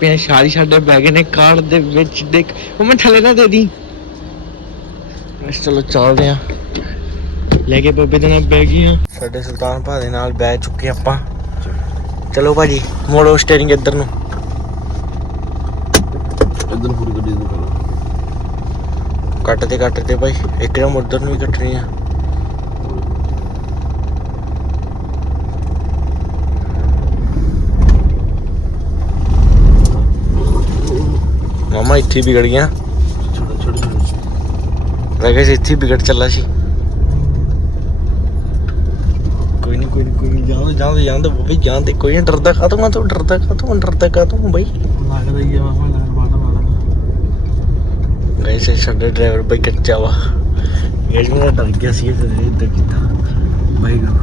ਪਏ ਆ ਸ਼ਾਰੀ ਸਾਡੇ ਬਹਿ ਗਏ ਨੇ ਕਾਰ ਦੇ ਵਿੱਚ ਦੇਖ। ਉਹ ਮੈਂ ਥੱਲੇ ਨਾ ਦੇ ਦੀ। ਚਲੋ ਚੱਲਦੇ ਆ। ਲੈ ਕੇ ਬੱਬੇ ਦੇ ਨਾਲ ਬਹਿ ਗਏ ਆ। ਸਾਡੇ ਸੁਲਤਾਨ ਭਾ ਦੇ ਨਾਲ ਬਹਿ ਚੁੱਕੇ ਆਪਾਂ। ਚਲੋ ਭਾਜੀ ਮੋੜੋ ਸਟੀਅਰਿੰਗ ਇੱਧਰ ਨੂੰ। ਇੱਧਰ ਪੂਰੀ ਗੱਡੀ ਨੂੰ ਕਰੋ ਕੱਟ ਤੇ ਕੱਟ ਤੇ ਭਾਈ ਇੱਕ ਨਾ ਉਧਰ ਨੂੰ ਵੀ ਕੱਟਣੀ ਆ। ਮਾਮਾ ਇੱਥੇ ਵਿਗੜ ਗਿਆ। ਮੈਂ ਕਿਹਾ ਸੀ ਇੱਥੇ ਵਿਗੜ ਚੱਲਾ ਸੀ। ਕੋਈ ਨਹੀਂ ਕੋਈ ਨਹੀਂ ਕੋਈ ਨਹੀਂ ਜਾਂਦੇ ਜਾਂਦੇ ਜਾਂਦੇ ਬਈ ਜਾਂਦੇ। ਕੋਈ ਨਹੀਂ ਡਰਦਾ ਕਾ ਤੂੰ ਤੂੰ, ਡਰਦਾ ਕਾ ਤੂੰ ਡਰਦਾ ਕਾ ਤੂੰ ਬਈ? ਲੱਗਦਾ ਹੀ ਆ ਮਾਮਾ ਲੱਗ ਬਾਣਾ ਮਾਰਾ ਗਾਇਸ ਇਹ ਸਾਡਾ ਡਰਾਈਵਰ ਬਈ ਕੱਚਾ ਵਾ। ਗਾਇਸ ਮੇਰਾ ਡਰ ਗਿਆ ਸੀ ਤੇ ਇੱਦਾਂ ਕੀਤਾ। ਬਾਈ ਨੂੰ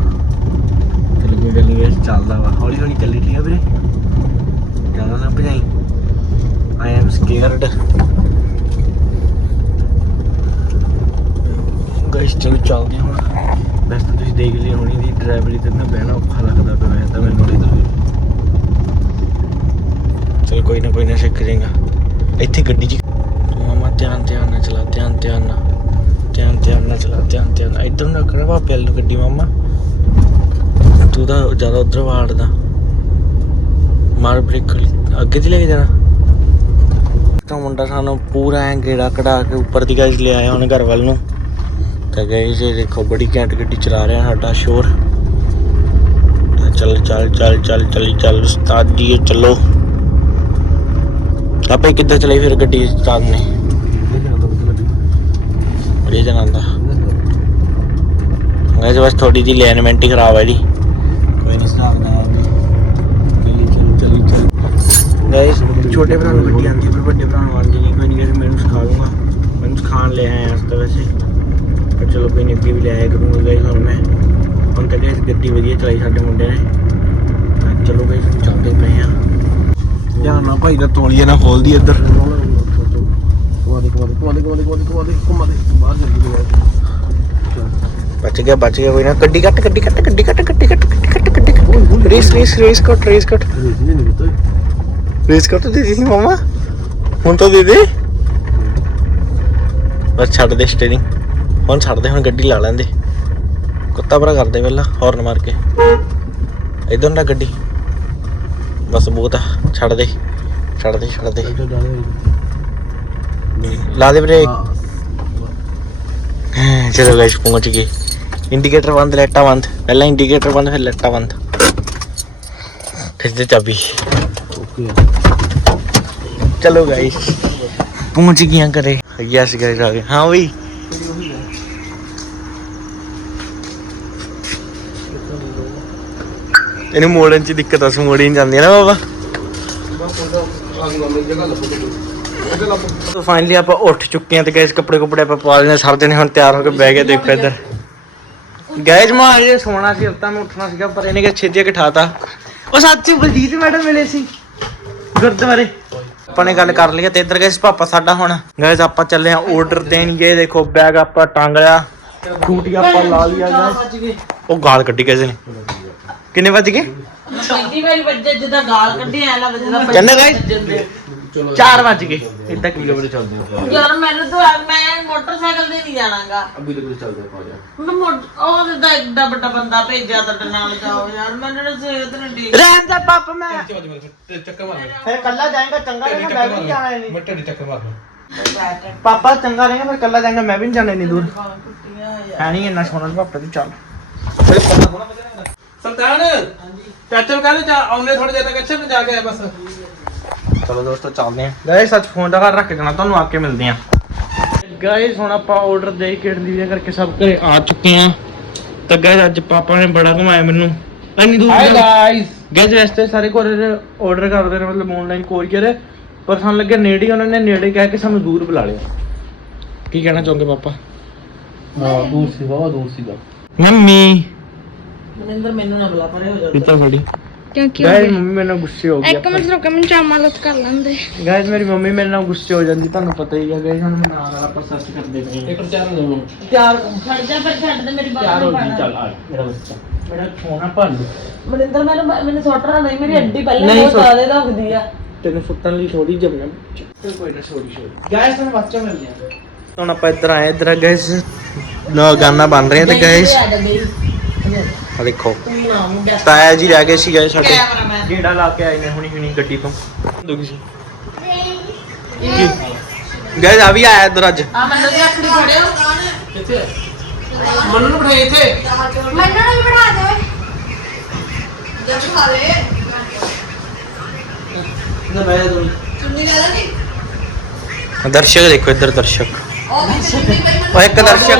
ਚਲ ਕੋਈ ਗੱਲ ਨਹੀਂ ਚੱਲਦਾ ਵਾ। ਹੌਲੀ ਹੌਲੀ ਚੱਲੀ ਠੀਕ ਆ ਵੀਰੇ। ਜ਼ਿਆਦਾ ਨਾ ਭਜਾਈ। ਆਈ ਐਮ ਸਕੇਅਰਡ ਗਾਇਸ ਚਲੋ ਚੱਲਦੇ ਹਾਂ ਹੁਣ। ਬਸ ਤੁਸੀਂ ਦੇਖ ਲਿਆ ਹੋਣੀ ਦੀ ਡਰਾਈਵਰੀ ਤੇ ਨਾ ਬਹਿਣਾ ਔਖਾ ਲੱਗਦਾ ਪਿਆ, ਵੈਸੇ ਤਾਂ ਮੈਨੂੰ ਚਲ ਕੋਈ ਨਾ ਕੋਈ ਨਾ ਸਿੱਖ ਜਾਏਗਾ। ਇੱਥੇ ਗੱਡੀ 'ਚ ਮਾਮਾ ਧਿਆਨ ਧਿਆਨ ਨਾਲ ਚਲਾ, ਧਿਆਨ ਧਿਆਨ ਨਾਲ। ਧਿਆਨ ਧਿਆਨ ਨਾਲ ਚਲਾ, ਧਿਆਨ ਧਿਆਨ ਨਾਲ। ਇੱਧਰ ਨੂੰ ਰੱਖਣਾ ਭਾਪੇ ਵੱਲ ਨੂੰ ਗੱਡੀ, ਮਾਮਾ। ਤੂੰ ਤਾਂ ਜ਼ਿਆਦਾ ਉਧਰ ਵਾੜਦਾ। ਮਾਰ ਬ੍ਰੇਕ ਅੱਗੇ ਦੀ ਲੈ ਕੇ ਜਾਣਾ? ਤਾਂ ਮੁੰਡਾ ਸਾਨੂੰ ਪੂਰਾ ਐਂ ਗੇੜਾ ਕਢਾ ਕੇ ਉੱਪਰ ਦੀ ਗਾਇਸ ਲੈ ਆਇਆ ਹੁਣ ਘਰ ਵੱਲ ਨੂੰ। ਤਾਂ ਗਾਇਸ ਇਹ ਦੇਖੋ ਬੜੀ ਘੈਂਟ ਗੱਡੀ ਚਲਾ ਰਿਹਾ ਸਾਡਾ ਸ਼ੋਰ। ਤਾਂ ਚੱਲ ਚੱਲ ਚੱਲ ਚੱਲ ਚੱਲ ਉਸਤਾਦ ਜੀ ਚੱਲੋ। ਆਪੇ ਕਿੱਦਾਂ ਚਲਾਈ ਫਿਰ ਗੱਡੀ ਉਸਤਾਦ ਨੇ? ਬੜੀ ਜਨਾਂਦਾ ਗਾਇਸ ਬਸ ਥੋੜੀ ਜਿਹੀ ਅਲਾਈਨਮੈਂਟ ਹੀ ਖਰਾਬ ਹੈ ਜੀ ਕੋਈ ਨਹੀਂ, ਹਿਸਾਬ ਨਾਲ ਚਲੀ ਚਲੀ ਚਲੀ ਚਲੀ ਗਾਇਸ ਛੋਟੇ ਭਰਾ ਨੂੰ ਗੱਡੀ ਆਂਦੀ ਪਰ ਵੱਡੇ ਭਰਾ ਨੂੰ ਆਂਦੀ ਨਹੀਂ ਕੋਈ ਨਹੀਂ ਮੈਨੂੰ ਸਿਖਾ ਦੂੰਗਾ। ਮੈਨੂੰ ਸਿਖਾਣ ਲੈ ਆਇਆ ਇਸ ਤਾਂ ਵੈਸੇ ਪਰ ਚਲੋ ਕੋਈ ਨਹੀਂ ਅੱਗੇ ਵੀ ਲੈ ਆਇਆ ਕਰੂੰਗਾ ਗਾਇਸ ਹੁਣ ਮੈਂ। ਹੁਣ ਕਹਿੰਦੇ ਇਸ ਗੱਡੀ ਵਧੀਆ ਚਲਾਈ ਸਾਡੇ ਮੁੰਡੇ ਨੇ। ਚਲੋ ਗਾਇਸ ਚੱਲਦੇ ਪਏ ਆ। ਧਿਆਨ ਨਾਲ ਭਾਈ ਦਾ ਤੋਲੀਏ ਨਾ ਖੋਲਦੀ ਇੱਧਰ। ਬਚ ਗਿਆ ਬਚ ਗਿਆ ਕੋਈ ਨਾ। ਗੱਡੀ ਕੱਟ ਗੱਡੀ ਕੱਟ ਗੱਡੀ ਕੱਟ ਗੱਡੀ ਕੱਟ ਗੱਡੀ ਕੱਟ ਗੱਡੀ cut. Race race race cut race cut race ਨਹੀਂ ਨਿਕਲਦਾ ਰੇਸ ਕੱਟ ਦੇ ਦੀ ਮਾਮਾ ਹੁਣ ਤਾਂ ਦੇ ਦੇ ਬਸ ਛੱਡ ਦੇ ਸਟੀਅਰਿੰਗ ਹੁਣ ਛੱਡ ਦੇ ਹੁਣ ਗੱਡੀ ਲਾ ਲੈਂਦੇ ਕੁੱਤਾ ਭਰਾ ਕਰਦੇ ਪਹਿਲਾਂ ਹੌਰਨ ਮਾਰ ਕੇ। ਇਧਰ ਨਾ ਗੱਡੀ। ਬਸ ਬਹੁਤ ਆ ਛੱਡ ਦੇ। ਛੱਡ ਦੇ ਛੱਡ ਦੇ। ਲਾ ਦੇ ਬ੍ਰੇਕ। ਚਲੋ ਗਾਇਸ ਪਹੁੰਚ ਗਏ। ਇੰਡੀਕੇਟਰ ਬੰਦ ਲਾਈਟਾਂ ਬੰਦ। ਪਹਿਲਾਂ ਇੰਡੀਕੇਟਰ ਬੰਦ ਫਿਰ ਲਾਈਟਾਂ ਬੰਦ। ਫਿਰ ਦੇ ਚਾਬੀ। ਓਕੇ। ਚਲੋ ਗਾਇਸ ਪਹੁੰਚ ਗਈਆਂ ਘਰੇ। ਯਸ ਗਾਇਸ ਆ ਗਏ। ਹਾਂ ਬਈ। ਇਹਨੂੰ ਮੋੜਨ ਚ ਦਿੱਕਤ ਆ, ਸਮੋੜੀ ਨਹੀਂ ਜਾਂਦੀ ਨਾ ਬਾਬਾ। ਤਾਂ ਫਾਈਨਲੀ ਆਪਾਂ ਉੱਠ ਚੁੱਕੇ ਹਾਂ ਤੇ ਗਾਇਸ ਕੱਪੜੇ ਕੁਪੜੇ ਆਪਾਂ ਪਾ ਲੈਣੇ ਨੇ ਸਰਦੇ ਹੁਣ ਤਿਆਰ ਹੋ ਕੇ ਬਹਿ ਗਏ, ਦੇਖੋ ਇੱਧਰ। ਗਾਇਸ ਮੈਂ ਅਜੇ ਸੋਣਾ ਸੀ ਉੱਤਾਂ ਮੈਂ ਉੱਠਣਾ ਸੀਗਾ, ਪਰ ਇਹਨੇ ਕਿ ਛੇਤੀ ਘਟਾਤਾ ਉਹ ਸੱਚੀ ਬਲਜੀਤ ਮੈਡਮ ਮਿਲੇ ਸੀ। ਗੁਰਦੁਆਰੇ। ਆਪਾਂ ਨੇ ਗੱਲ ਕਰ ਲਈ ਤੇ ਇੱਧਰ ਗਾਇਸ ਪਾਪਾ ਸਾਡਾ ਹੁਣ। ਗਾਇਸ ਆਪਾਂ ਚੱਲੇ ਆ ਆਰਡਰ ਦੇਣ। ਗਏ ਦੇਖੋ ਬੈਗ ਆਪਾਂ ਟੰਗ ਲਿਆ। ਖੂਟੀ ਆਪਾਂ ਲਾ ਲਿਆ ਗਾਇਸ। ਉਹ ਗਾਲ ਕੱਢੀ ਕਿਸੇ ਨੇ ਕਿੰਨੇ ਵੱਜ ਗਏ? ਇੰਨੀ ਵਾਰੀ ਵੱਜੇ ਜਿੱਦਾਂ ਗਾਲ ਕੱਢੀ ਐ ਵੱਜਦਾ ਕਹਿੰਦਾ ਗਾਇਸ। 4 ਵੱਜ ਗਏ। ਇੱਦਾਂ ਕਿਲੋਮੀਟਰ ਚੱਲਦੇ ਆ। ਯਾਰ ਮੈਨੂੰ ਤਾਂ ਮੈਂ ਮੋਟਰਸਾਈਕਲ ਤੇ ਨਹੀਂ ਜਾਣਾਗਾ। ਅਭੀ ਤੱਕ ਚੱਲਦੇ ਪਾ ਜਾ। ਮੈਂ ਮੋਟ- ਉਹ ਜਿੱਦਾਂ ਐਡਾ ਵੱਡਾ ਬੰਦਾ ਭੇਜਿਆ ਤੁਹਾਡੇ ਨਾਲ ਜਾਓ ਯਾਰ ਮੈਨੂੰ ਨਾ ਸਿਹਤ ਨਹੀਂ ਠੀਕ। ਰਹਿਣ ਦਾ ਪਾਪਾ ਮੈਂ ਚੱਕਰ ਮਾਰ ਫਿਰ ਕੱਲਾ ਜਾਏਗਾ ਚੰਗਾ ਰਹੇਗਾ ਮੈਂ ਵੀ ਨਹੀਂ ਜਾਣਾ ਇੰਨੀ ਮੈਂ ਢੱਡੀ ਚੱਕਰ ਮਾਰ ਪਾਪਾ ਚੰਗਾ ਰਹੇਗਾ ਫਿਰ ਕੱਲਾ ਜਾਏਗਾ ਮੈਂ ਵੀ ਨਹੀਂ ਜਾਣਾ ਇੰਨੀ ਦੂਰ। ਹੈ ਨਹੀਂ ਇੰਨਾ ਸੋਨਾ ਪਾਪਾ ਤੇ ਚੱਲ। ਸੁਲਤਾਨ ਚਾਚਾ ਨੂੰ ਕਹਿੰਦੇ ਚਾ ਆਉਨੇ ਥੋੜੇ ਜਿਹਾ ਤੱਕ ਅੱਛਾ ਮੈਂ ਜਾ ਕੇ ਆਇਆ ਬਸ। ਚਲੋ ਦੋਸਤੋ ਚੱਲਦੇ ਆਂ ਗਾਇਸ ਸੱਚ ਫੋਨ ਦਾ ਘਰ ਰੱਖ ਕੇ ਜਾਣਾ ਤੁਹਾਨੂੰ ਆ ਕੇ ਮਿਲਦੇ ਆਂ ਗਾਇਸ ਹੁਣ ਆਪਾਂ ਆਰਡਰ ਦੇ ਕੇ ਡਿਲੀਵਰੀ ਕਰਕੇ ਸਭ ਘਰੇ ਆ ਚੁੱਕੇ ਆਂ ਤਾਂ ਗਾਇਸ ਅੱਜ ਪਾਪਾ ਨੇ ਬੜਾ ਘੁਮਾਇਆ ਮੈਨੂੰ। ਇੰਨੀ ਦੂਰ ਗਾਇਸ ਗਾਇਸ ਵੈਸੇ ਸਾਰੇ ਕੋਰੀਅਰ ਆਰਡਰ ਕਰਦੇ ਨੇ ਮਤਲਬ ਆਨਲਾਈਨ ਕੋਰੀਅਰ ਪਰ ਸਾਨੂੰ ਲੱਗਿਆ ਨੇੜੇ ਹੀ ਉਹਨਾਂ ਨੇ ਨੇੜੇ ਕਹਿ ਕੇ ਸਾਨੂੰ ਦੂਰ ਬੁਲਾ ਲਿਆ। ਕੀ ਕਹਿਣਾ ਚਾਹੋਗੇ ਪਾਪਾ? ਹਾਂ ਦੂਰ ਸੀ ਬਹੁਤ ਦੂਰ ਸੀਗਾ। ਮੰਮੀ। ਮਨਿੰਦਰ ਮੈਨੂੰ ਨਾ ਬੁਲਾ ਪਰੇ ਹੋ ਜਾ। ਪੀਤਾ ਫੜੀ ਕਿਉਂਕਿ ਹੋ ਗਾਇਸ ਮੰਮੀ ਮੇਰੇ ਨਾਲ ਗੁੱਸੇ ਹੋ ਗਈ ਇੱਕ ਮਿੰਟ ਰੁਕ ਮੈਂ ਚਾਮਾ ਲੁੱਟ ਕਰ ਲੈਂਦੇ ਗਾਇਸ ਮੇਰੀ ਮੰਮੀ ਮੇਰੇ ਨਾਲ ਗੁੱਸੇ ਹੋ ਜਾਂਦੀ ਤੁਹਾਨੂੰ ਪਤਾ ਹੀ ਹੈ ਗਾਇਸ ਹੁਣ ਮੈਂ ਨਾਲ ਵਾਲਾ ਪ੍ਰੋਸੈਸ ਕਰਦੇ ਪਏ ਹਾਂ। ਇੱਕ ਚਾਰ ਨੂੰ ਚਾਰ ਛੱਡ ਜਾ ਫਿਰ ਛੱਡ ਦੇ ਮੇਰੀ ਬਾਤ ਹੋ ਨੂੰ ਗਈ ਚੱਲ ਆ ਮੇਰਾ ਬੱਚਾ। ਮੇਰਾ ਫੋਨ ਆ ਭੰਨ। ਮਨਿੰਦਰ ਮੈਨੂੰ ਮੈਨੂੰ ਸੋਟਰ ਨਹੀਂ ਮੇਰੀ ਅੱਡੀ ਪਹਿਲਾਂ ਬਹੁਤ ਸੁੱਟ- ਜ਼ਿਆਦਾ ਦੁਖਦੀ ਆ। ਤੈਨੂੰ ਸੁੱਟਣ ਲਈ ਥੋੜੀ ਤੇ ਕੋਈ ਨਾ ਛੋੜੀ ਛੋੜੀ ਗਾਇਸ ਤੁਹਾਨੂੰ ਬੱਚਾ ਮਿਲ ਗਿਆ। ਹੁਣ ਆਪਾਂ ਇੱਧਰ ਆਏ ਇੱਧਰ ਗਾਇਸ ਲੋ ਗਾਣਾ ਬਣ ਰਹੇ ਤੇ ਗਾਇਸ ਆ ਦੇਖੋ। ਤਾਇਆ ਜੀ ਰਹਿ ਗਏ ਸੀ ਗਾਇਸ ਸਾਡੇ। ਗੇੜਾ ਲਾ ਕੇ ਆਏ ਨੇ ਹੁਣੀ ਹੁਣੀ ਗੱਡੀ ਤੋਂ? ਦੁਖੀ ਸੀ। ਗਾਇਸ ਆ ਵੀ ਆਇਆ ਇੱਧਰ ਅੱਜ। ਆ ਮੈਨੂੰ ਦੀ ਅੱਖੜੀ ਫੜਿਓ। ਕਿੱਥੇ ਮਨੂ ਨੂੰ ਬਿਠਾਈ ਇੱਥੇ। ਮੈਨੂੰ ਵੀ ਬਣਾ ਦੇ ਨਾ ਬਹਿ ਤੂੰ। ਦਰਸ਼ਕ ਦੇਖੋ ਇੱਧਰ ਦਰਸ਼ਕ। ਉਹ ਇੱਕ ਦਰਸ਼ਕ।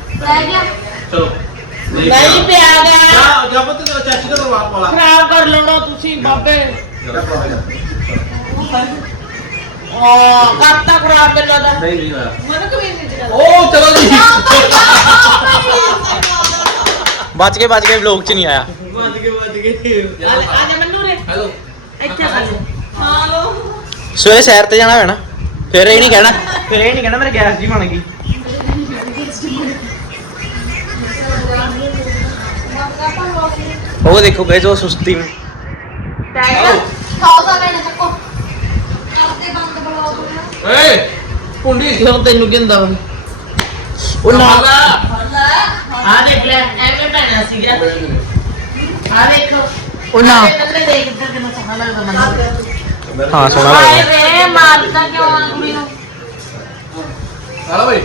ਰਹਿ ਗਿਆ ਚਲੋ। ਨਹੀਂ ਪਿਆ ਗਾ। ਜਾ ਜਾ ਪੁੱਤ ਤੇਰਾ ਚਾਚੀ ਦਾ ਵਾਪ ਵਾਲਾ ਖਰਾਬ ਕਰ ਲੈਣਾ ਤੁਸੀਂ ਬਾਬੇ। ਆ ਕਰਤਾ ਖਰਾਬ ਬਿੱਲਾ ਦਾ। ਨਹੀਂ ਨਹੀਂ ਹੋਇਆ। ਮਨ ਕਮੇ ਨਹੀਂ ਉਹ ਚਲੋ ਜੀ। ਬਚ ਕੇ ਬਚ ਕੇ ਵਲੌਗ 'ਚ ਨਹੀਂ ਆਇਆ। ਵੱਜ ਗਏ ਵੱਜ ਗਏ। ਆ ਜਾ ਮੈਨੂੰ ਰੇ। ਹੈਲੋ। ਇੱਥੇ ਖਾ ਲੈ ਹਾਲੋ ਸਵੇਰੇ ਸੈਰ ਤੇ ਜਾਣਾ ਹੋਣਾ ਫਿਰ ਇਹ ਨਹੀਂ ਕਹਿਣਾ। ਫਿਰ ਇਹ ਨਹੀਂ ਕਹਿਣਾ ਮੇਰੇ ਗੈਸ ਜੀ ਬਣ ਗਈ। ਉਹ ਦੇਖੋ ਗਾਇਸ ਉਹ ਸੁਸਤੀ ਨੂੰ। ਟਾਈਗਰ ਖਾਓ ਤਾਂ ਲੈਣੇ ਚੱਕੋ। ਆਪਦੇ ਬੰਦ ਬਲੌਗ। ਏ ਪੁੰਡੀ ਕਿਉਂ ਤੈਨੂੰ ਕਿੰਦਾ ਵਾ ਉਹ ਨਾ ਆ ਦੇਖ ਲੈ ਐਵੇਂ ਪੈਣਾ ਸੀਗਾ। ਆ ਦੇਖੋ। ਉਹ ਨਾ। ਦੇਖ ਇੱਧਰ ਕਿੰਨਾ ਸੋਹਣਾ ਲੱਗਦਾ ਮੈਨੂੰ। ਹਾਂ ਸੋਹਣਾ ਹਾਏ ਲੱਗਦਾ ਵੇ ਮਾਰਦਾ ਕਿਉਂ ਆ ਕੁੜੀ ਨੂੰ? ਹਾਲਾ ਬਈ।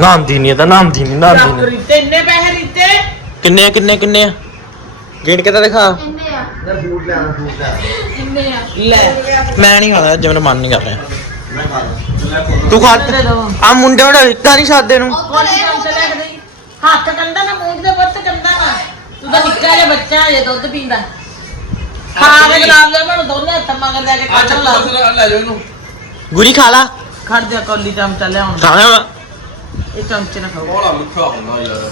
ਨਾਮ ਦੀ ਨਹੀਂ ਇਹਦਾ ਨਾਮ ਦੀ ਨਹੀਂ ਨਾਮ ਦੀ ਨਹੀਂ ਰੀਤੇ ਇੰਨੇ ਪੈਸੇ ਰੀਤੇ? ਕਿੰਨੇ ਆ ਕਿੰਨੇ ਕਿੰਨੇ ਆ? ਗਿਣ ਕੇ ਤਾਂ ਦਿਖਾ? ਇੰਨੇ ਆ। ਇੰਨੇ ਆ। ਲੈ ਮੈਂ ਨਹੀਂ ਖਾਣਾ ਜਿਵੇਂ ਮਨ ਨਹੀਂ ਕਰ ਰਿਹਾ ਤੂੰ ਖਾ ਦੇ ਦੋ। ਆ ਮੁੰਡੇ ਵੜਾ ਦਿੱਤਾ ਨਹੀਂ ਸਾਦੇ ਨੂੰ। ਕੋਣ ਚਮਚ ਲੈ ਕੇ ਦੇਈ ਹੱਥ ਕੰਦਾ ਨਾ ਮੂੰਹ ਦੇ ਬੱਤ ਕੰਦਾ ਨਾ ਤੂੰ ਤਾਂ ਨਿੱਕਾ ਜਿਹਾ ਬੱਚਾ ਹੈ ਦੁੱਧ ਪੀਂਦਾ। ਖਾ ਕੇ ਗੁਲਾਬ ਜਾਮਣ ਦੋਨੇ ਹੱਥ ਮਗਰ ਲੈ ਕੇ ਕੱਢ ਲਾ ਲੈ ਜਾਓ ਇਹਨੂੰ। ਗੁਰੀ ਖਾ ਲਾ। ਖੜ ਜਾ ਕੋਲੀ ਚਮਚਾ ਲਿਆਉਣ ਖਾਣਾ ਵਾ। ਇਹ ਚਮਚੇ ਨਾਲ ਖਾਓ। ਬੜਾ ਮਿੱਠਾ ਹੁੰਦਾ ਯਾਰ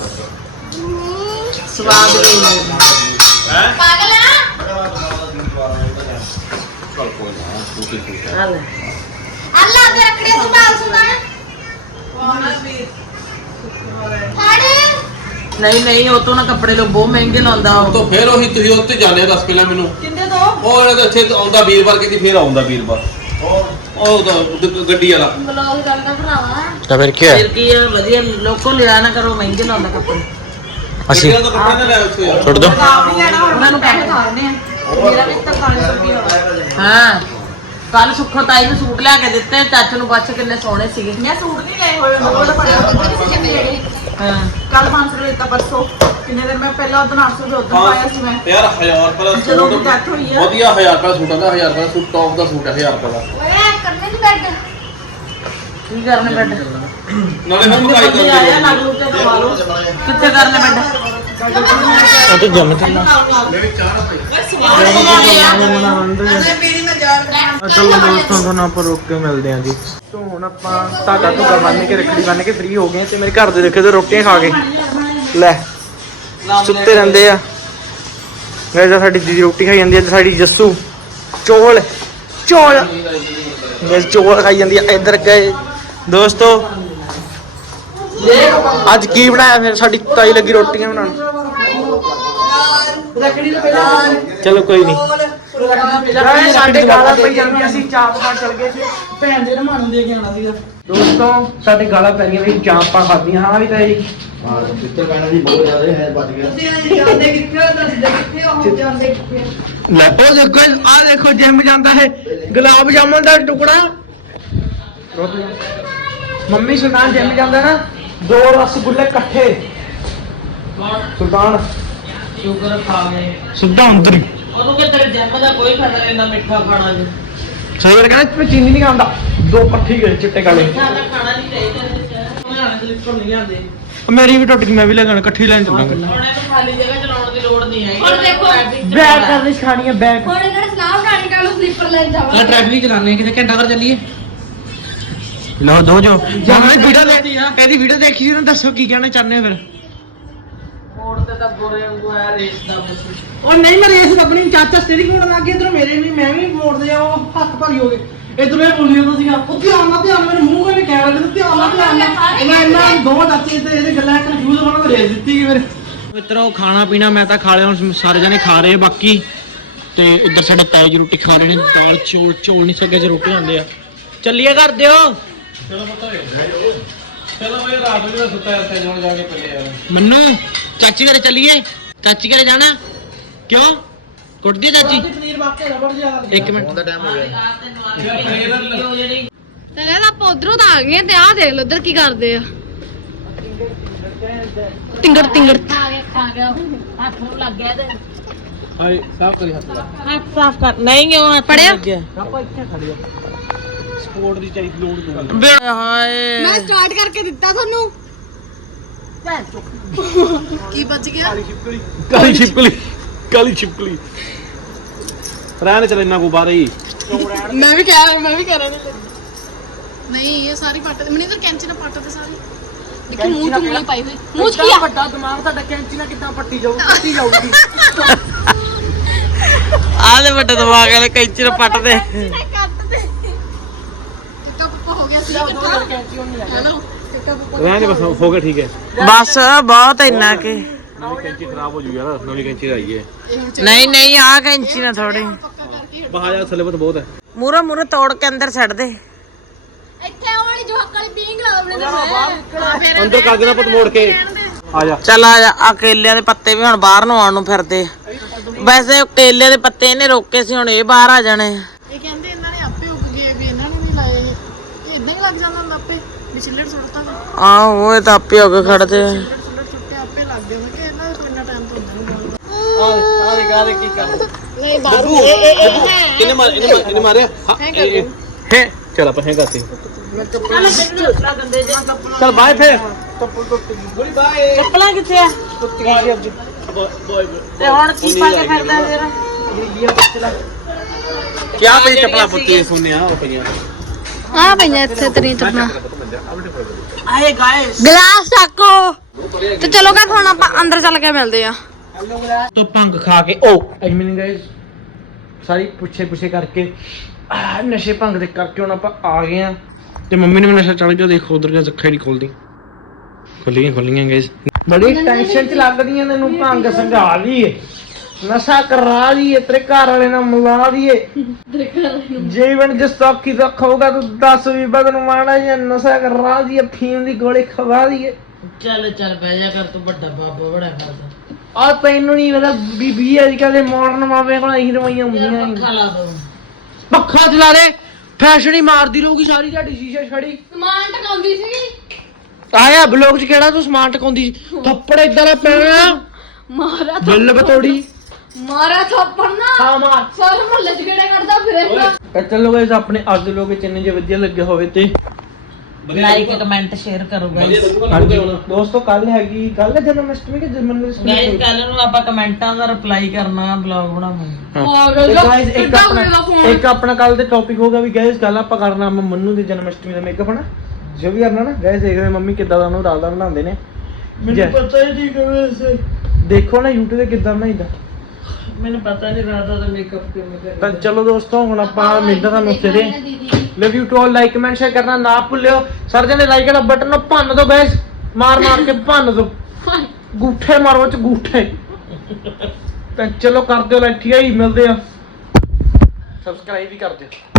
ਸਵਾਦ ਵੀ ਲੱਗਦਾ ਪਾਗਲ ਆ? ਚੱਲ ਕੋਈ ਨਾ ਤੂੰ ਕੀ ਅੱਲਾ ਦੇ ਸੁਣਾ ਨਹੀਂ ਨਹੀਂ ਉਹ ਤੋਂ ਨਾ ਕੱਪੜੇ ਲੋ ਬਹੁਤ ਮਹਿੰਗੇ ਲਾਉਂਦਾ ਉਹ। ਤਾਂ ਫੇਰ ਉਹੀ ਤੁਸੀਂ ਉੱਤੇ ਜਾਂਦੇ ਆ ਦੱਸ ਪਹਿਲਾਂ ਮੈਨੂੰ। ਕਿੰਨੇ ਤੋਂ? ਉਹ ਤਾਂ ਇੱਥੇ ਆਉਂਦਾ ਵੀਰਵਾਰ ਕਿਤੇ ਫੇਰ ਆਉਂਦਾ ਵੀਰਵਾਰ। ਉਹ ਉਹ ਤਾਂ ਗੱਡੀ ਵਾਲਾ। ਬਲੌਗ ਚੱਲਦਾ ਭਰਾਵਾ। ਤਾਂ ਫਿਰ ਕੀ ਫਿਰ ਹੈ ਕੀ ਆ ਵਧੀਆ ਲੋਕੋ ਲਿਆ ਨਾ ਕਰੋ ਮਹਿੰਗੇ ਲਾਉਂਦਾ ਕੱਪੜੇ। ਅਸੀਂ ਲੈ ਛੱਡ ਦੋ ਉਹਨਾਂ ਨੂੰ ਪੈਸੇ ਖਾਣੇ ਆ। ਮੇਰਾ ਵੀ ਤਾਂ 500 ਰੁਪਏ ਹਾਂ। ਕੱਲ ਸੁੱਖੋ ਤਾਈ ਨੂੰ ਸੂਟ ਲਿਆ ਕੇ ਦਿੱਤੇ ਚਾਚੂ ਨੂੰ ਪੁੱਛ ਕਿੰਨੇ ਸੋਹਣੇ ਸੀਗੇ। ਮੈਂ ਸੂਟ ਨਹੀਂ ਲਏ ਹੋਏ ਉਹ ਹਾਂ। ਕੱਲ 500 ਰੁਪਏ ਦਿੱਤਾ ਪਰਸੋਂ। ਕਿੰਨੇ ਦਿਨ ਮੈਂ ਪਹਿਲਾਂ ਉਦੋਂ 800 ਰੁਪਏ ਉਦੋਂ ਪਾਇਆ ਸੀ ਮੈਂ। ਯਾਰ 1000 ਰੁਪਏ ਦਾ ਜਦੋਂ ਸੂਟ death ਹੋਈ ਆ। ਵਧੀਆ 1000 ਰੁਪਏ ਦਾ ਸੂਟ ਆਂਦਾ 1000 ਰੁਪਏ ਦਾ ਸੂਟ ਟੌਪ ਦਾ ਸੂਟ ਹੈ 1000 ਰੁਪਏ ਦਾ। ਓਏ ਕਰਨੇ ਦੀ ਬੈਡ ਕੀ ਕਰਨੇ ਬੈਡ ਨਾਲੇ ਫਿਰ ਮਕਾਈ ਬੰਦੇ ਆਇਆ ਕਰਦੇ ਨਾਲ ਉੱਤੇ ਦਵਾ ਲਓ। ਕਿੱਥੇ ਕਰਨੇ ਬੈਡ ਉਹ ਤੇ ਜੰਮ ਤੇ ਚਲੋ ਦੋਸਤੋ ਤੁਹਾਨੂੰ ਆਪਾਂ ਰੁਕ ਕੇ ਮਿਲਦੇ ਆਂ ਜੀ। ਸੋ ਹੁਣ ਆਪਾਂ ਧਾਗਾ ਧੁਗਾ ਬੰਨ ਕੇ ਰੱਖੜੀ ਬੰਨ ਕੇ ਫ੍ਰੀ ਹੋ ਗਏ ਤੇ ਮੇਰੇ ਘਰ ਦੇ ਦੇਖੇ ਤੇ ਰੋਟੀਆਂ ਖਾ ਕੇ। ਲੈ ਸੁੱਤੇ ਰਹਿੰਦੇ ਆ। ਸਾਡੀ ਦੀਦੀ ਰੋਟੀ ਖਾਈ ਜਾਂਦੀ ਹੈ ਤੇ ਸਾਡੀ ਜੱਸੂ ਚੋਲ ਚੋਲ। ਚੋਲ ਖਾਈ ਜਾਂਦੀ ਹੈ ਇੱਧਰ ਗਏ। ਦੋਸਤੋ ਅੱਜ ਕੀ ਬਣਾਇਆ ਫਿਰ? ਸਾਡੀ ਤਾਈ ਲੱਗੀ ਰੋਟੀਆਂ ਬਣਾਉਣ। ਚਲੋ ਕੋਈ ਨਹੀਂ ਸਾਡੇ ਗਾਲਾਂ ਪਈ ਜਾਂਦੀਆਂ ਸੀ ਚਾਪ ਖਾਣ ਚਲ ਗਏ ਸੀ। ਭੈਣ ਦੇ ਰਮਾਨ ਨੂੰ ਦੇ ਕੇ ਆਉਣਾ ਸੀਗਾ। ਦੋਸਤੋ ਸਾਡੇ ਗਾਲਾਂ ਪੈ ਗਈਆਂ ਵੀ ਚਾਪਾਂ ਖਾਧੀਆਂ। ਹਾਂ ਵੀ ਤਾਈ। ਲੈ ਉਹ ਦੇਖੋ ਆ ਦੇਖੋ ਜਿਮ ਜਾਂਦਾ ਹੈ। ਗੁਲਾਬ ਜਾਮੁਨ ਦਾ ਟੁਕੜਾ। ਮੰਮੀ ਸੁਲਤਾਨ ਜਿਮ ਜਾਂਦਾ ਨਾ। ਦੋ ਰਸਗੁੱਲੇ ਇਕੱਠੇ। ਸੁਲਤਾਨ। ਸ਼ੂਗਰ ਖਾ ਗਏ। ਸਿੱਧਾ ਅੰਦਰ ਹੀ। ਉਹਨੂੰ ਕਿ ਤੇਰੇ ਜੰਮ ਦਾ ਕੋਈ ਫਾਇਦਾ ਨਹੀਂ ਇੰਨਾ ਮਿੱਠਾ ਖਾਣਾ ਜੀ। ਸਹੀ ਗੱਲ ਕਹਿੰਦਾ ਮੈਂ ਚੀਨੀ ਨਹੀਂ ਖਾਂਦਾ। ਦੋ ਇਕੱਠੇ ਗਏ ਚਿੱਟੇ ਕਾਲੇ। ਮਿੱਠਾ ਤਾਂ ਖਾਣਾ ਨਹੀਂ ਚਾਹੀਦਾ ਹਰਿਆਣਾ ਦੇ ਲਿਪਰ ਨਹੀਂ ਆਉਂਦੇ। ਮੇਰੀ ਵੀ ਟੁੱਟ ਗਈ ਮੈਂ ਵੀ ਲੈਣ ਇਕੱਠੀ ਲੈਣ ਚੱਲਾਂਗਾ। ਹੁਣ ਇਹਨੂੰ ਖਾਲੀ ਜਗ੍ਹਾ ਚਲਾਉਣ ਦੀ ਲੋੜ ਨਹੀਂ ਹੈਗੀ। ਹੁਣ ਦੇਖੋ, ਬੈਗ ਕਰਨੀ ਸਿਖਾਣੀ ਹੈ ਬੈਗ। ਹੁਣ ਇਹਨਾਂ ਸਲਾਹ ਬਣਾਣੀ ਕੱਲ ਨੂੰ ਪੇਪਰ ਲੈਣ ਜਾਵਾਂ। ਆ ਟ੍ਰੈਫਿਕ ਚਲਾਣੇ ਕਿਤੇ ਘੰਟਾ ਘਰ ਚੱਲੀਏ। ਲਓ ਦੋ ਜੋ। ਜਾਣਾ ਵੀਡੀਓ ਆ। ਇਹਦੀ ਵੀਡੀਓ ਦੇਖੀ ਸੀ ਨਾ ਦੱਸੋ ਕੀ ਕਹਿਣਾ ਚਾਹੁੰਦੇ ਹੋ ਫਿਰ। ਮੋੜ ਤੇ ਤਾਂ ਗੋਰੇ ਵਾਂਗੂ ਆ ਰੇਸ ਦਾ ਬਸ ਉਹ ਨਹੀਂ ਮੈਂ ਰੇਸ ਲੱਭਣੀ ਚਾਚਾ ਸਟੇਰਿੰਗ ਮੋੜ ਲੱਗ ਗਿਆ ਇਧਰ ਮੇਰੇ ਵੀ ਮੈਂ ਵੀ ਮੋੜਦੇ ਆ ਉਹ ਹੱਥ ਭਾਰੀ ਹੋ ਗਏ। ਇਧਰ ਇਹ ਬੋਲੀ ਜਾਂਦਾ ਸੀਗਾ। ਉਹ ਧਿਆਨ ਨਾਲ ਧਿਆਨ ਮੇਰੇ ਮੂੰਹ ਕੋਈ ਕੈਮਰਾ ਤੇ ਧਿਆਨ ਨਾਲ ਧਿਆਨ ਨਾਲ। ਮੈਂ ਇੰਨਾ ਦੋ ਚਾਚੇ ਤੇ ਇਹਦੇ ਗੱਲਾਂ ਕਨਫਿਊਜ਼ ਹੋਣਾ ਮੈਂ ਰੇਸ ਦਿੱਤੀ ਫਿਰ। ਮਿੱਤਰੋ ਖਾਣਾ ਪੀਣਾ ਮੈਂ ਤਾਂ ਖਾ ਲਿਆ ਹੁਣ ਸਾਰੇ ਜਣੇ ਖਾ ਰਹੇ ਬਾਕੀ। ਤੇ ਇੱਧਰ ਸਾਡਾ ਤਾਏ ਜੀ ਰੋਟੀ ਖਾ ਰਹੇ ਨੇ ਦਾਲ ਚੌਲ ਚੌਲ ਨਹੀਂ ਸਕੇ ਰੋਟੀ ਹੁੰਦੇ ਆ। ਚੱਲੀਏ ਕਰ ਦਿਓ। ਚਲੋ ਪਤਾ ਚਲੋ ਬਈ ਰਾਤ ਨੂੰ ਵੀ ਸੁੱਤਾ ਇੱਥੇ ਜਾਣ ਜਾ ਕੇ ਪੱਲੇ ਯਾਰ ਮੰਨੂ ਚਾਚੀ ਘਰੇ ਚੱਲੀਏ? ਚਾਚੀ ਘਰੇ ਜਾਣਾ? ਕਿਉਂ? ਕੁੱਟਦੀ ਚਾਚੀ? ਪਨੀਰ ਵਾਕੇ ਰਬੜ ਜਿਹਾ ਇੱਕ ਮਿੰਟ। ਤੇ ਕਹਿੰਦਾ ਆਪਾਂ ਉਧਰੋਂ ਤਾਂ ਆ ਗਏ ਤੇ ਆਹ ਦੇਖ ਲਓ ਉਧਰ ਕੀ ਕਰਦੇ ਆ। ਟਿੰਗੜ ਟਿੰਗੜ ਖਾ ਗਿਆ ਖਾ ਗਿਆ। ਹੱਥ ਨੂੰ ਲੱਗ ਗਿਆ ਤੇ। ਹਾਏ ਸਾਫ਼ ਕਰੀ ਹੱਥ ਲਾ। ਹੱਥ ਸਾਫ਼ ਕਰ। ਨਹੀਂ ਕਿਉਂ ਹੱਥ ਪੜਿਆ? ਲੱਗ ਗਿਆ। ਆਪਾਂ ਇੱਥੇ ਖੜੀ ਆ। ਸਪੋਰਟ ਦੀ ਚਾਹੀਦੀ ਲੋੜ ਨਹੀਂ ਹਾਏ। ਮੈਂ ਸਟਾਰਟ ਕਰਕੇ ਦਿੱਤਾ ਤੁਹਾਨੂੰ। ਕੀ ਬਚ ਗਿਆ? ਕਾਲੀ ਛਿਪਕਲੀ। ਕਾਲੀ ਛਿਪਕਲੀ ਰਹਿਣ ਚਲ ਇੰਨਾ ਕੋ ਬਾਹਰ ਹੀ। ਮੈਂ ਵੀ ਕਹਿ ਮੈਂ ਵੀ ਕਹਿ ਰਹੀ ਨਹੀਂ ਇਹ ਸਾਰੀ ਪੱਟ ਮਨੀ ਤਾਂ ਕੈਂਚੀ ਨਾਲ ਪੱਟ ਤੇ ਸਾਰੀ। ਦੇਖੀ ਮੂੰਹ ਪਾਈ ਹੋਈ। ਮੂੰਹ ਕੀ ਆ? ਵੱਡਾ ਦਿਮਾਗ ਤੁਹਾਡਾ ਕੈਂਚੀ ਨਾਲ ਕਿੱਦਾਂ ਪੱਟੀ ਜਾਊ ਪੱਟੀ ਜਾਊਗੀ? ਆਹ ਲੈ ਵੱਡੇ ਦਿਮਾਗ ਵਾਲੇ ਕੈਂਚੀ ਨੂੰ ਪੱਟ ਰਹਿਣ ਦੇ ਬਸ ਹੋ ਗਿਆ ਠੀਕ ਹੈ। ਬਸ ਬਹੁਤ ਇੰਨਾ ਕਿ। ਨਵੀਂ ਕੈਂਚੀ ਖਰਾਬ ਹੋ ਜੂ ਯਾਰ ਨਵੀਂ ਕੈਂਚੀ ਆਈ ਹੈ। ਇਹ ਹੁਣ ਨਹੀਂ ਨਹੀਂ ਆਹ ਕੈਂਚੀ ਨਾ ਥੋੜੀ ਪੱਕਾ ਕਰਕੇ ਬਾਹਰ ਜਾ ਥੱਲੇ ਬਹੁਤ ਬਹੁਤ ਹੈ। ਮੂਰਾ ਮੂਰਾ ਤੋੜ ਕੇ ਅੰਦਰ ਛੱਡ ਦੇ। ਇੱਥੇ ਉਹ ਵਾਲੀ ਜੋ ਹੱਕ ਵਾਲੀ ਪੀਂਗ ਲਾ ਅੰਦਰ ਕਰ ਦੇਣਾ ਪੁੱਤ ਮੋੜ ਕੇ। ਆ ਜਾ। ਚੱਲ ਆ ਜਾ ਆ ਕੇਲਿਆਂ ਦੇ ਪੱਤੇ ਵੀ ਹੁਣ ਬਾਹਰ ਨੂੰ ਆਉਣ ਨੂੰ ਫਿਰਦੇ ਆ। ਵੈਸੇ ਕੇਲੇ ਦੇ ਪੱਤੇ ਇਹਨੇ ਰੋਕੇ ਸੀ ਹੁਣ ਇਹ ਬਾਹਰ ਆ ਜਾਣੇ ਇਦਾਂ ਹੀ ਲੱਗ ਜਾਂਦਾ ਹੁੰਦਾ ਆਪੇ ਵੀ ਛਿੱਲੜ ਸੁੱਟਤਾ ਨੇ ਆਹੋ ਇਹ ਤਾਂ ਆਪੇ ਹੋ ਕੇ ਖੜਦੇ ਆ। ਛਿੱਲੜ ਛਿੱਲੜ ਸੁੱਟੇ ਆਪੇ ਲੱਗਦੇ ਹੋਣਗੇ ਇਹਨਾਂ ਦਾ ਕਿੰਨਾ ਟਾਈਮ ਤੋਂ ਹੁੰਦਾ ਨਹੀਂ ਆ ਦੇ ਗਾ ਦੇ ਕੀ ਕਰ ਨਹੀਂ ਬਾਹਰ ਇਹ ਇਹ ਇਹ ਹੈ। ਇਹਨੇ ਮਾਰ ਇਹਨੇ ਮਾਰ ਇਹਨੇ ਮਾਰਿਆ। ਹੈ ਚਲ ਆਪਾਂ ਹੈ ਕਰਤੀ ਚਲ ਬਾਏ ਫੇਰ। ਬੋਲੀ ਬਾਏ ਚੱਪਲਾਂ ਕਿੱਥੇ ਆ? ਤੇ ਹੁਣ ਕੀ ਪਾ ਕੇ ਫਿਰਦਾ ਤੇਰਾ ਕਿਆ ਪਈ ਚਪਲਾ ਪੁੱਤੀ ਸੁਣਿਆ ਉਹ ਪਈਆਂ ਆ ਪਈਆਂ ਇੱਥੇ ਤੇਰੀ ਚੱਪਲਾਂ। ਆਏ ਗਾਇਸ ਗਲਾਸ ਚੱਕੋ। ਤੇ ਚਲੋ ਗਾ ਹੁਣ ਆਪਾਂ ਅੰਦਰ ਚੱਲ ਕੇ ਮਿਲਦੇ ਆ। ਤੋਂ ਭੰਗ ਖਾ ਕੇ ਓ ਆਈ ਮੀਨ ਗਾਇਸ ਸਾਰੀ ਪੁੱਛੇ ਪੁੱਛੇ ਕਰਕੇ ਨਸ਼ੇ ਭੰਗ ਦੇ ਕਰਕੇ ਹੁਣ ਆਪਾਂ ਆ ਗਏ ਆ। ਤੇ ਮੰਮੀ ਨੇ ਵੀ ਨਸ਼ਾ ਚੜ ਗਿਆ ਦੇਖੋ ਉਧਰ ਗਿਆ ਅੱਖਾਂ ਨਹੀਂ ਖੋਲਦੀ ਖੁੱਲੀਆਂ ਖੁੱਲੀਆਂ ਗਾਇਸ ਬੜੀ ਟੈਨਸ਼ਨ ਚ ਲੱਗਦੀਆਂ ਤੈਨੂੰ ਭੰਗ ਸੰਘਾ ਲਈਏ। ਨਸ਼ਾ ਕਰਾ ਲਈਏ ਤੇਰੇ ਘਰ ਵਾਲੇ ਨਾਲ ਮਿਲਾ ਲਈਏ। ਜੀਵਨ ਜਿਸ ਸੌਖੀ ਦੁੱਖ ਹੋਊਗਾ ਤੂੰ ਦੱਸ ਵੀ ਬਦਨ ਮਾਣਾ ਜਾਂ ਨਸ਼ਾ ਕਰਾ ਲਈਏ ਫੀਮ ਦੀ ਗੋਲੀ ਖਵਾ ਲਈਏ। ਚੱਲ ਚੱਲ ਬਹਿ ਜਾ ਕਰ ਤੂੰ ਵੱਡਾ ਬਾਬਾ ਬੜਾ ਕਰਦਾ। ਆ ਤੈਨੂੰ ਨਹੀਂ ਪਤਾ ਬੀਬੀ ਅੱਜ ਕੱਲ੍ਹ ਦੇ ਮਾਰਨ ਮਾਵੇ ਕੋਲ ਇਹੀ ਰਵਾਈਆਂ ਹੁੰਦੀਆਂ। ਪੱਖਾ ਲਾ ਦੋ। ਪੱਖਾ ਚਲਾ ਦੇ ਫੈਸ਼ਨ ਹੀ ਮਾਰਦੀ ਰਹੂਗੀ ਸਾਰੀ ਤੁਹਾਡੀ ਸ਼ੀਸ਼ੇ ਛੜੀ। ਸਮਾਨ ਟਕਾਉਂਦੀ ਸੀਗੀ? ਆਇਆ ਬਲੌਗ ਚ ਕਿਹੜਾ ਤੂੰ ਸਮਾਨ ਟਕਾਉਂਦੀ ਸੀ? ਥੱਪੜ ਇਦਾਂ ਦਾ ਪੈਣਾ। ਮਾਰਾ ਬਿੱਲ ਬਤੋੜੀ। ਮਾਰਾ ਥੱਪੜ ਨਾ। ਹਾਂ ਮਾਰ। ਸਾਰੇ ਮੁਹੱਲੇ ਚ ਕਿਹੜੇ ਕੱਢਦਾ ਫਿਰੇਗਾ ਤਾਂ ਚਲੋ ਗਾਇਸ ਆਪਣੇ ਅੱਜ ਦੇ ਲੋਕ ਚੈਨਲ ਜੇ ਵਧੀਆ ਲੱਗਿਆ ਹੋਵੇ ਤੇ। ਲਾਈਕ ਕਮੈਂਟ ਸ਼ੇਅਰ ਕਰੋ ਗਾਇਸ ਹਾਂਜੀ। ਦੋਸਤੋ ਕੱਲ ਹੈਗੀ ਕੱਲ ਜਨਮ ਅਸ਼ਟਮੀ ਕਿ ਜਨਮ ਅਸ਼ਟਮੀ? ਗਾਇਸ ਕੱਲ ਨੂੰ ਆਪਾਂ ਕਮੈਂਟਾਂ ਦਾ ਰਿਪਲਾਈ ਕਰਨਾ ਬਲੌਗ ਬਣਾਵਾਂਗੇ guys, ਇੱਕ ਆਪਣਾ ਇੱਕ ਆਪਣਾ ਕੱਲ ਦੇ ਟੌਪਿਕ ਹੋਗਾ ਵੀ ਗਾਇਸ ਕੱਲ ਆਪਾਂ ਕਰਨਾ ਆਪਾਂ ਮੰਨੂ ਦੀ ਜਨਮ ਅਸ਼ਟਮੀ ਦਾ ਮੇਕਅਪ ਹਨਾ? ਜੋ ਵੀ ਕਰਨਾ ਨਾ ਗਾਇਸ ਦੇਖਦੇ ਮੰਮੀ ਕਿੱਦਾਂ ਦਾ ਉਹਨੂੰ ਦਾ ਬਣਾਉਂਦੇ ਨੇ। ਮੈਨੂੰ ਪਤਾ ਹੀ ਨਹੀਂ ਕਿਵੇਂ ਦੇਖੋ ਨਾ YouTube ਤੇ ਕਿੱਦਾਂ ਬਣਾਈਦਾ। ਮੈਨੂੰ ਪਤਾ ਨਹੀਂ ਰਾਦਾ ਦਾ ਮੇਕਅਪ ਕਿਵੇਂ ਕਰਨਾ ਤਾਂ ਚਲੋ ਦੋਸਤੋ ਹੁਣ ਆਪਾਂ ਮਿਲਦਾ ਤੁਹਾਨੂੰ ਸਵੇਰੇ love you to all like comment share ਕਰਨਾ ਨਾ ਭੁੱਲਿਓ। ਸਾਰੇ ਜਣੇ ਲਾਈਕ ਵਾਲਾ ਬਟਨ ਨੂੰ ਭੰਨ ਦਿਓ ਗਾਇਸ ਮਾਰ ਮਾਰ ਕੇ ਭੰਨ ਦਿਓ। ਗੂਠੇ ਮਾਰੋ ਚ ਗੂਠੇ। ਤਾਂ ਚਲੋ ਕਰ ਦਿਓ ਲਾਈਕ ਠੀਕ ਹੈ ਮਿਲਦੇ ਆ। ਸਬਸਕ੍ਰਾਈਬ ਵੀ ਕਰ ਦਿਓ।